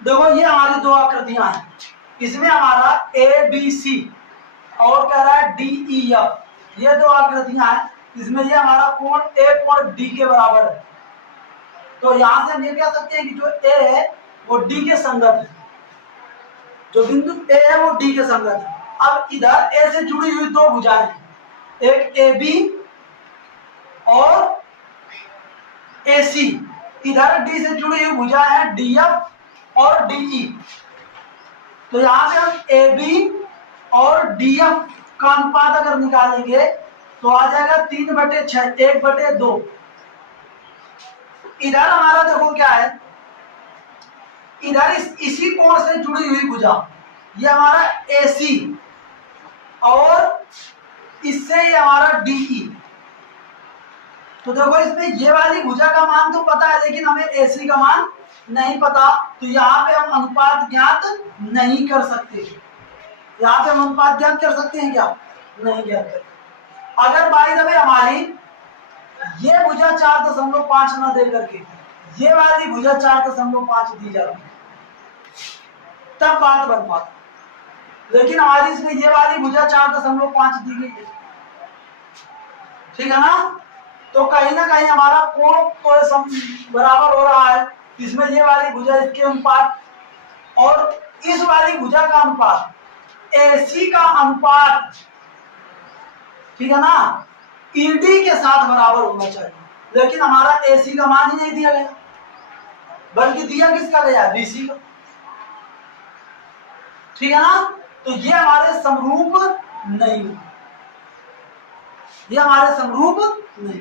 देखो ये हमारी दो आकृतियां हैं, इसमें हमारा ए बी सी और कह रहा है डी ई एफ, ये दो आकृतियां हैं, इसमें ये हमारा कोण ए कोण डी के बराबर है। तो यहां से हम ये कह सकते हैं कि जो ए है वो डी के संगत है, जो बिंदु ए है वो डी के संगत है। अब इधर ए से जुड़ी हुई दो भुजाएं, एक ए बी और ए सी, इधर डी से जुड़ी हुई भुजाएं हैं डी एफ और डी ई। तो यहां से हम ए बी और डी एफ का अनुपात अगर निकालेंगे तो आ जाएगा 3/6, 1/2। इधर हमारा देखो क्या है, इधर इसी कोण से जुड़ी हुई भुजा, ये हमारा AC और इससे ये हमारा DE। तो देखो इसमें ये वाली भुजा का मान तो पता है, लेकिन हमें AC का मान नहीं पता, तो यहाँ पे हम अनुपात ज्ञात नहीं कर सकते। यहाँ पे हम अनुपात ज्ञात कर सकते हैं क्या? नहीं ज्ञात कर। अगर बाई द वे हमारी ये भुजा 4.5 न दे करके ये वाली भुजा 4.5 दी जाती तब बात बन पाती, लेकिन हमारी इसमें ये वाली भुजा 4.5 दी गई है, ठीक है ना। तो कहीं ना कहीं हमारा कोण तो बराबर हो रहा है, इसमें ये वाली भुजा इसके अनुपात और इस वाली भुजा का अनुपात, AC का अनुपात, ठीक है ना, ED के साथ बराबर होना चाहिए। लेकिन हमारा AC का मान ही नहीं दिया गया, बल्कि दिया किसका गया? BC का, ठीक है ना। तो ये हमारे समरूप नहीं, ये हमारे समरूप नहीं।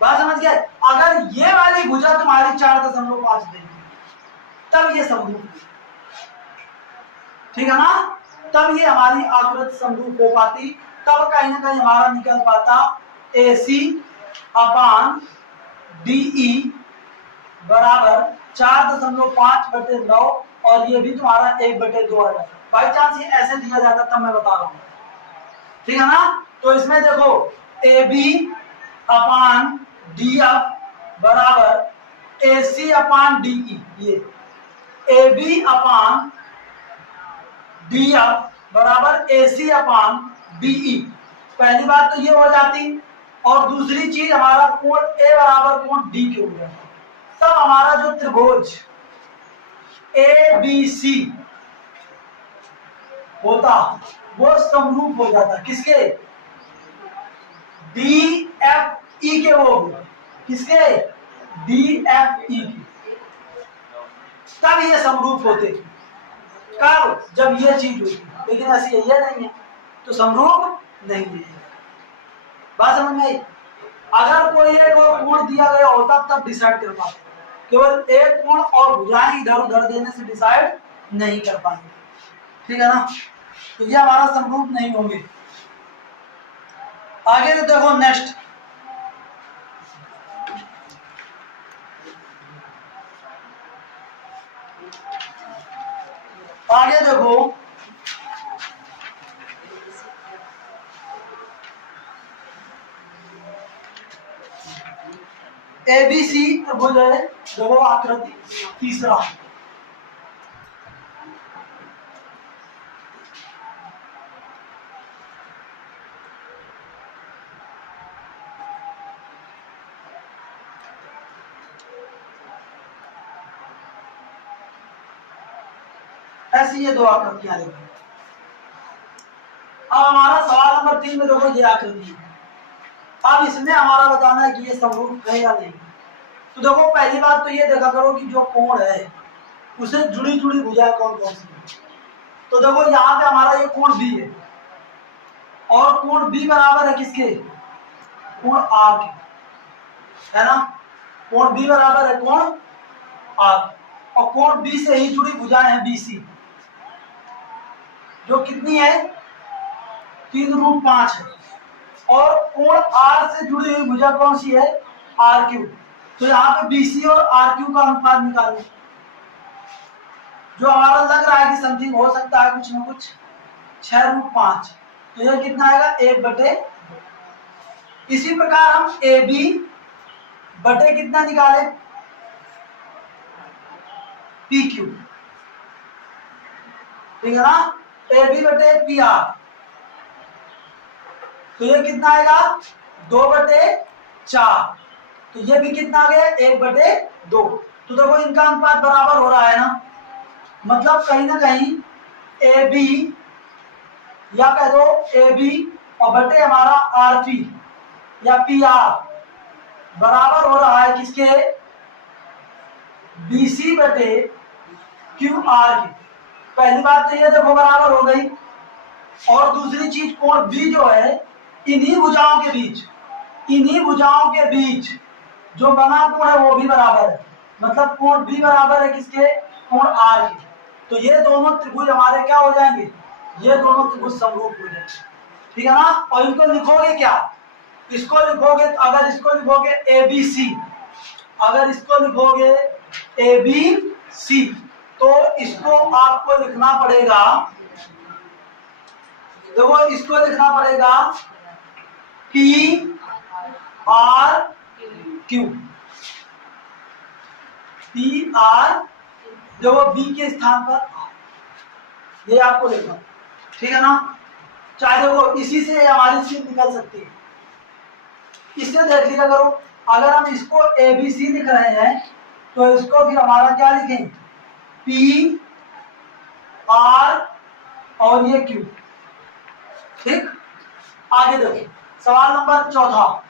बात समझ गए? अगर ये वाली भुजा तुम्हारी 4.5 देगी तब ये समरूप, ठीक है ना, तब ये हमारी आकृति समरूप हो पाती, तब कहीं ना कहीं हमारा निकल पाता AC अपान DE बराबर 4.5/9 और ये भी तुम्हारा 1/2 आ जाता। बाई चांस ये ऐसे दिया जाता तब मैं बता रहा हूं, ठीक है ना। तो इसमें देखो AB अपान DF बराबर AC अपान DE, ये AB अपान DF बराबर AC अपान DE। पहली बात तो ये हो जाती, और दूसरी चीज हमारा कोण A बराबर कोण D के हो जाता, तब हमारा जो त्रिभुज ABC होता वो समरूप हो जाता किसके? DFE के, वो किसके? DFE के। तब ये समरूप होते, कब? जब ये चीज होती, लेकिन ऐसी ये नहीं है तो समरूप नहीं है। बात समझ में आई? अगर कोई एक और कोण दिया गया होता तब डिसाइड कर पाते, केवल एक कोण और भुजाएं इधर उधर देने से डिसाइड नहीं कर पाएंगे, ठीक है ना। तो ये हमारा समरूप नहीं होंगे। आगे तो देखो नेक्स्ट, आगे देखो ABC त्रिभुज है, देखो आकृति तीसरा, ऐसी ये दो आकृतियां देखो। अब हमारा सवाल नंबर 3 में देखो ये आकृति है। अब इसमें हमारा बताना है कि ये समरूप है या नहीं। तो देखो पहली बात तो ये देखा करो कि जो कोण है उसे जुड़ी जुड़ी भुजाएं कौन कौन सी है। तो देखो यहाँ पे हमारा ये कोण B है और कोण B बराबर है किसके? कोण R के, है ना। कोण B बराबर है कोण R, और कोण B से ही जुड़ी भुजाएं हैं BC, जो कितनी है? 3√5 है। और कोण R से जुड़ी हुई भुजा कौन सी है? RQ। तो यहाँ पे BC और RQ का अनुपात निकालो, जो हमारा लग रहा है कि समथिंग हो सकता है कुछ ना कुछ 6√5, तो यह कितना आएगा? 1/। इसी प्रकार हम AB बटे कितना निकाले? PQ, ठीक है ना, ए बी बटे पी आर, तो ये कितना आएगा 2/4, तो ये भी कितना आ गया 1/2। तो देखो इनका अनुपात बराबर हो रहा है ना, मतलब कहीं ना कहीं ए बी या कह दो ए बी और बटे हमारा आर पी या पी आर बराबर हो रहा है किसके, बी सी बटे क्यू आर के। पहली बात तो ये देखो बराबर हो गई, और दूसरी चीज कोण बी जो है इन्हीं भुजाओं के बीच, इन्हीं भुजाओं के बीच जो बना कोण है वो भी बराबर है, मतलब कोण बी बराबर है किसके, कोण आर के। तो ये दोनों त्रिभुज हमारे क्या हो जाएंगे, ये दोनों त्रिभुज समरूप हो जाएंगे, ठीक है ना। और इनको लिखोगे क्या, इसको लिखोगे, अगर इसको लिखोगे ए बी सी, अगर इसको लिखोगे ए बी सी, तो इसको आपको लिखना पड़ेगा, देखो इसको लिखना पड़ेगा P R Q, P R देखो बी के स्थान पर, ये आपको लिखना, ठीक है ना। चाहे देखो इसी से हमारी सीट निकल सकती है, इससे देख लिया करो, अगर हम इसको ए बी सी लिख रहे हैं तो इसको फिर हमारा क्या लिखेंगे, पी आर और ये क्यू, ठीक। आगे देखो सवाल नंबर 4।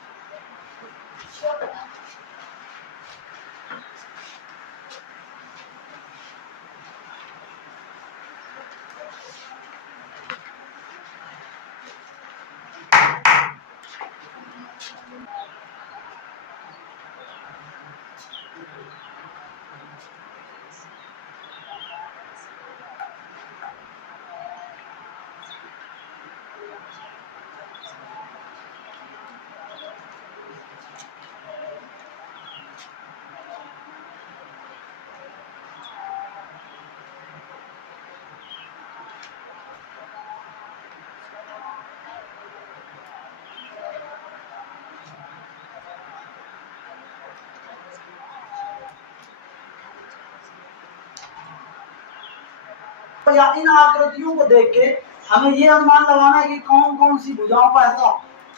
या इन आकृतियों को देख के हमें ये अनुमान लगाना है कि कौन कौन सी भुजाओं का ऐसा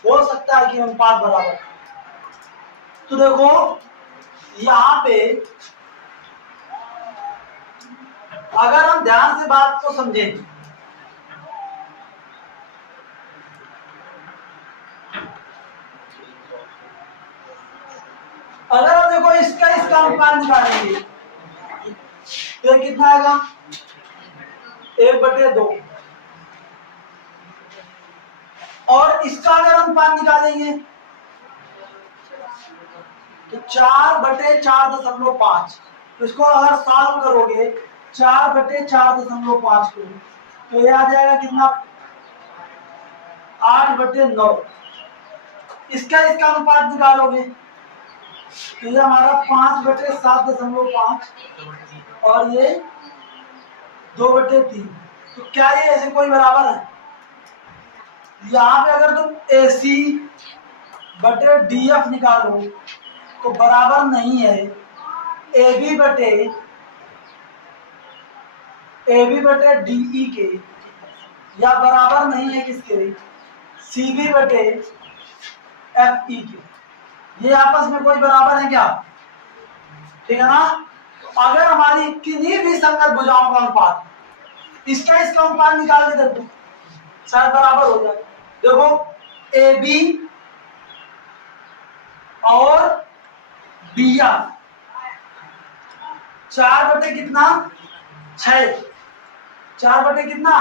हो सकता है कि अनुपात बराबर। तो देखो यहाँ पे अगर हम ध्यान से बात को समझें, अगर हम देखो इसका अनुपात निकालेंगे तो कितना आएगा 1/2, और इसका अगर हम अनुपात निकालेंगे तो 4/4.5, तो इसको अगर सॉल्व करोगे 4/4.5 को, तो ये आ जाएगा कितना 8/9। इसका अनुपात निकालोगे तो ये हमारा 5/7.5 और ये 2/3। तो क्या ये ऐसे कोई बराबर है, यहाँ पे अगर तुम AC बटे DF निकालो तो बराबर नहीं है AB बटे DE के, या बराबर नहीं है किसके CB बटे FE के, ये आपस में कोई बराबर है क्या, ठीक है ना। अगर हमारी किन्हीं भी संगत भुजाओं का अनुपात, इसका अनुपात निकाल के देखो शायद बराबर हो जाए। देखो AB और BR 4/6, 4/कितना,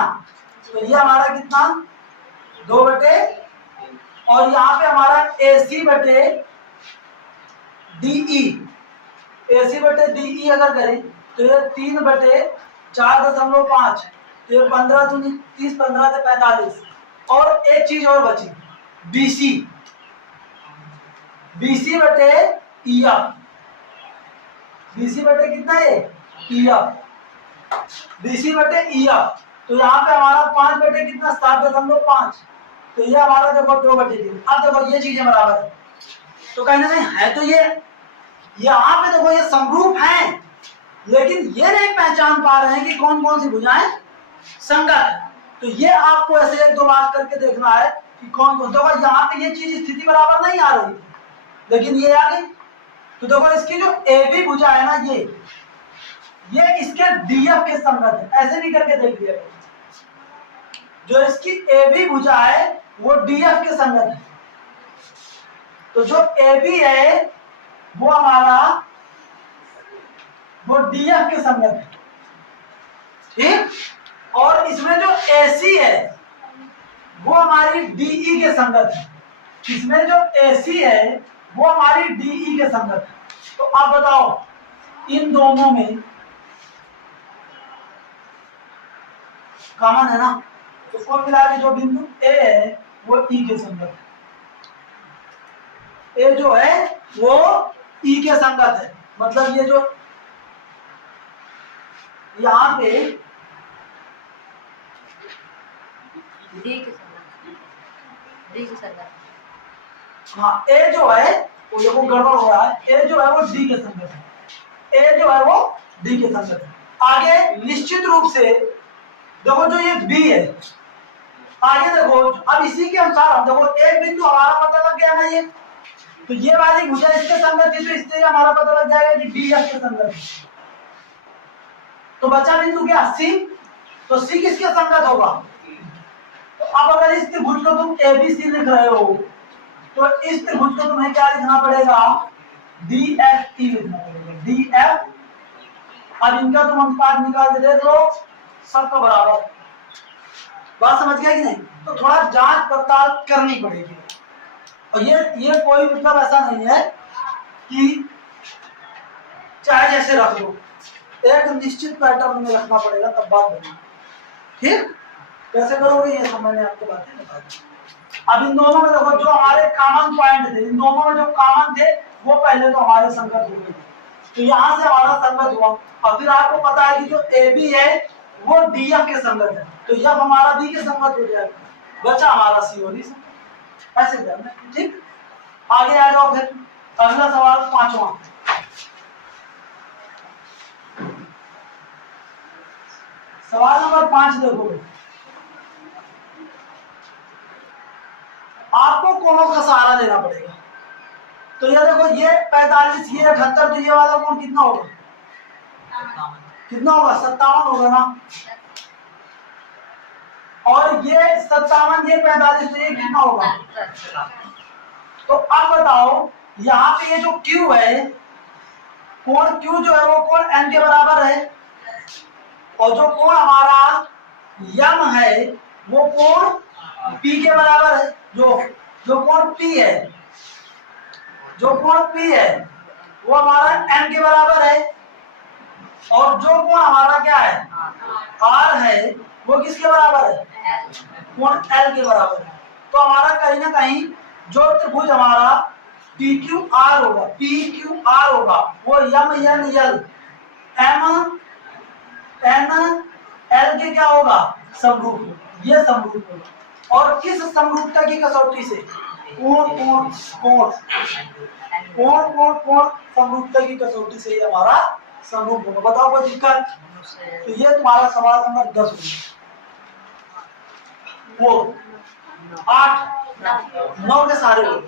तो ये हमारा कितना 2/, और यहाँ पे हमारा AC बटे DE अगर करें तो ये 3/4.5, तो ये 15 दूनी 30, 15 से 45। और एक चीज और बची BC बटे EF, BC बटे कितना है EF, BC बटे EF, तो यहाँ पे हमारा 5/कितना 7.5, तो ये हमारा देखो 2/3। अब देखो ये चीजें बराबर है, तो कहीं ना कहीं है तो ये यहाँ पे देखो ये समरूप हैं, लेकिन ये नहीं पहचान पा रहे हैं कि कौन कौन सी भुजाएं संगत है। तो ये आपको ऐसे एक दो बात करके देखना है कि कौन कौन। देखो यहाँ पे ये चीज स्थिति बराबर नहीं आ रही थी, लेकिन ये आ गई। तो देखो इसकी जो ए बी भुजा है ना, ये इसके डीएफ के संगत है। ऐसे भी करके देख लिया, जो इसकी ए बी भुजा है वो डीएफ के संगत है। तो जो ए बी है वो हमारा वो डीएफ के संगत है, ठीक। और इसमें जो एसी है वो हमारी डीई के संगत है। इसमें जो एसी है वो हमारी डीई के संगत है। तो आप बताओ इन दोनों में कॉमन है ना, तो कुल मिला के जो बिंदु ए है वो ई के संगत है। ए जो है वो ई के संगत है, मतलब ये जो यहाँ पे डी के संगत। हाँ, ए जो है वो देखो गड़बड़ हो रहा है, ए जो है वो डी के संगत है। ए जो है वो डी के संगत है। आगे निश्चित रूप से देखो जो ये बी है, आगे देखो अब इसी के अनुसार हम देखो एक बिंदु हमारा पता लग गया ना, ये तो ये वाली भुजा इसके संगत थी, तो इससे हमारा पता लग जाएगा कि डी एफ के संगत है। तो बचा बिंदु क्या सी, तो सी किसके संगत होगा। तो अब अगर इस त्रिभुज को तुम ए बी सी लिख रहे हो तो इस त्रिभुज को तुम्हें क्या लिखना पड़ेगा, डी एफ ई लिखना पड़ेगा, डी एफ। अब इनका तुम अनुपात निकाल के देख लो, सबका बराबर। बात समझ गया कि नहीं। तो थोड़ा जांच पड़ताल करनी पड़ेगी। और ये कोई मतलब ऐसा नहीं है कि चाहे जैसे रख लो, एक निश्चित पैटर्न में रखना पड़ेगा, तब बात बनेगी, ठीक। कैसे करोगे ये सब मैंने आपको बातें बता दी। अब इन दोनों में देखो जो हमारे कॉमन पॉइंट थे, इन दोनों में जो कॉमन थे वो पहले तो हमारे संगत हो गए, तो यहाँ से हमारा संगत हुआ। और फिर आपको पता है कि जो ए बी है वो डी एफ के संगत है, तो जब हमारा बी के संगत हो जाएगा, बचा हमारा सी और डी से। ऐसे करना, ठीक। आगे आ जाओ फिर अगला सवाल, पांचवा। सवाल नंबर 5 देखो, आपको कोणों का सहारा लेना पड़ेगा। तो ये देखो ये 45, ये 78, तो ये वाला कोण कितना होगा, कितना होगा 57 होगा ना। और ये 57, ये 45, तो ये कितना होगा। तो अब बताओ यहाँ पे ये जो Q है, कोण Q जो है वो कोण N के बराबर है, और जो कोण हमारा यम है वो कोण P के बराबर है। जो कोण P है, जो कोण P है वो हमारा N के बराबर है, और जो कोण हमारा क्या है R है वो किसके बराबर है, कोण L के बराबर है। तो हमारा कहीं ना कहीं जो त्रिभुज हमारा PQR होगा, PQR होगा, वो यम एन यल एम एन एल के क्या होगा, समरूप, ये समरूप होगा। और किस समरूपता की कसौटी से, कोण कोण कोण कोण कोण कोण समरूपता की कसौटी से ये हमारा समरूप होगा। बताओ कोई दिक्कत। तो ये तुम्हारा सवाल नंबर 10 वो 8 9 के सारे हो।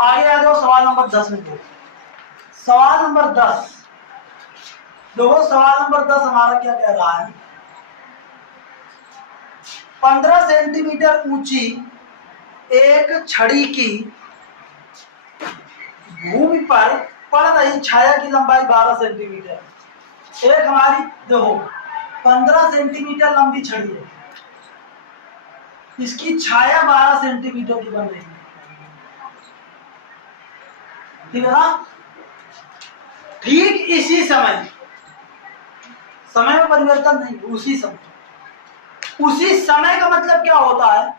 आगे आ जाओ सवाल नंबर 10 में। सवाल नंबर 10 देखो, सवाल नंबर 10 हमारा क्या कह रहा है, 15 सेंटीमीटर ऊंची एक छड़ी की भूमि पर पड़ रही छाया की लंबाई 12 सेंटीमीटर। एक हमारी देखो 15 सेंटीमीटर लंबी छड़ी है, इसकी छाया 12 सेंटीमीटर की बन रही है, ठीक है ना। ठीक इसी समय में परिवर्तन नहीं, उसी समय का मतलब क्या होता है,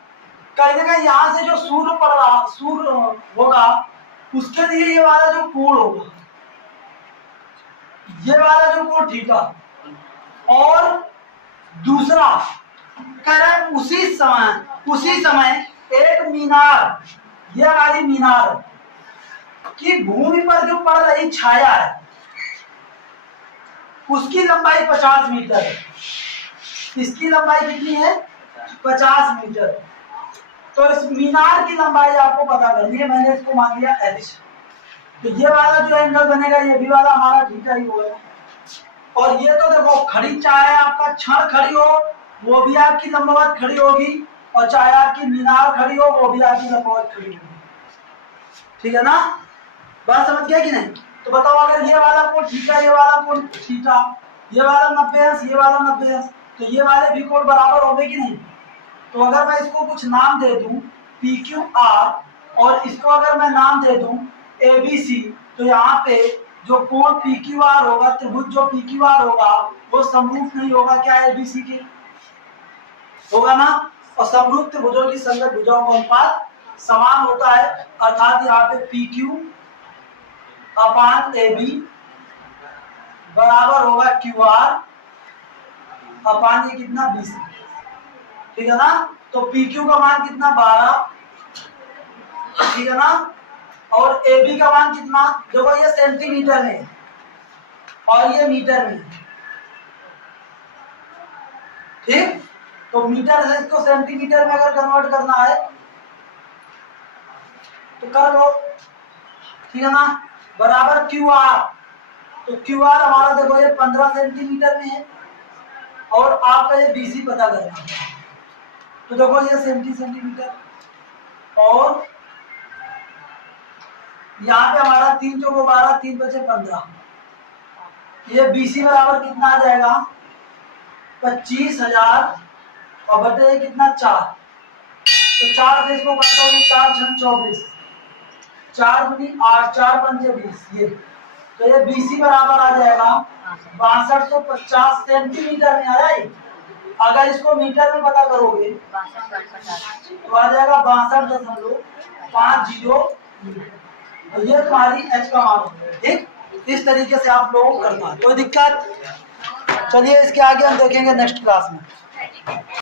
कहीं ना कहीं यहाँ से जो सूर्य पड़ रहा, सूर्य होगा, उसके लिए ये वाला जो कोण होगा, ये वाला जो कोण थीटा, और दूसरा कह रहा है उसी समय एक मीनार, ये वाली मीनार की भूमि पर जो पड़ रही छाया है उसकी लंबाई 50 मीटर है। इसकी लंबाई कितनी है 50 मीटर। तो इस मीनार की लंबाई आपको पता करनी है, मैंने इसको मान लिया h। तो ये वाला जो एंगल बनेगा ये भी वाला हमारा थीटा ही होगा। और ये तो देखो खड़ी चाहे आपका क्षण खड़ी हो वो भी आपकी लंबवत खड़ी होगी, और चाहे आपकी मीनार खड़ी हो वो भी आपकी लंबवत खड़ी होगी। ठीक है ना, बात समझ गया कि नहीं? तो बताओ अगर ये वाला कोण थीटा, ये वाला कोण थीटा, ये वाला 90 अंश, ये वाला 90 अंश, तो ये वाले भी कोण बराबर होंगे कि नहीं? तो अगर मैं इसको कुछ नाम दे दूं PQR और इसको अगर मैं नाम दे दूं ABC, तो यहाँ पे जो कोण PQR होगा, त्रिभुज जो PQR होगा वो समरूप नहीं होगा क्या ABC के? होगा ना। और समरूप त्रिभुजों की संगत भुजाओं का अनुपात समान होता है, अर्थात यहाँ पे PQ अपान AB बराबर होगा QR अपान ये कितना 20। ठीक है ना। तो PQ का मान कितना 12, ठीक है ना, और AB का मान कितना, देखो ये सेंटीमीटर में और ये मीटर में। ठीक, तो मीटर से इसको सेंटीमीटर में अगर कन्वर्ट करना है तो कर लो। ठीक है ना, बराबर QR। तो QR हमारा देखो ये 15 सेंटीमीटर में है और आपका ये BC पता करना है। तो देखो ये सेंटीमीटर और यहाँ पे हमारा 3 चौको 12, 3 बचे 15। ये BC बराबर कितना आ जाएगा 25,000 और बटे ये कितना 4। तो 4 से इसको काटोगे 4 छन 24, 4 दूनी 8, 4 पंजे 20। ये तो ये BC बराबर आ जाएगा 6250 सेंटीमीटर में आया है। अगर इसको मीटर में पता करोगे तो आ जाएगा 62.50 मीटर। तो ये तुम्हारी h का मान होगा। ठीक, इस तरीके से आप लोग करना, कोई दिक्कत? चलिए इसके आगे हम देखेंगे नेक्स्ट क्लास में।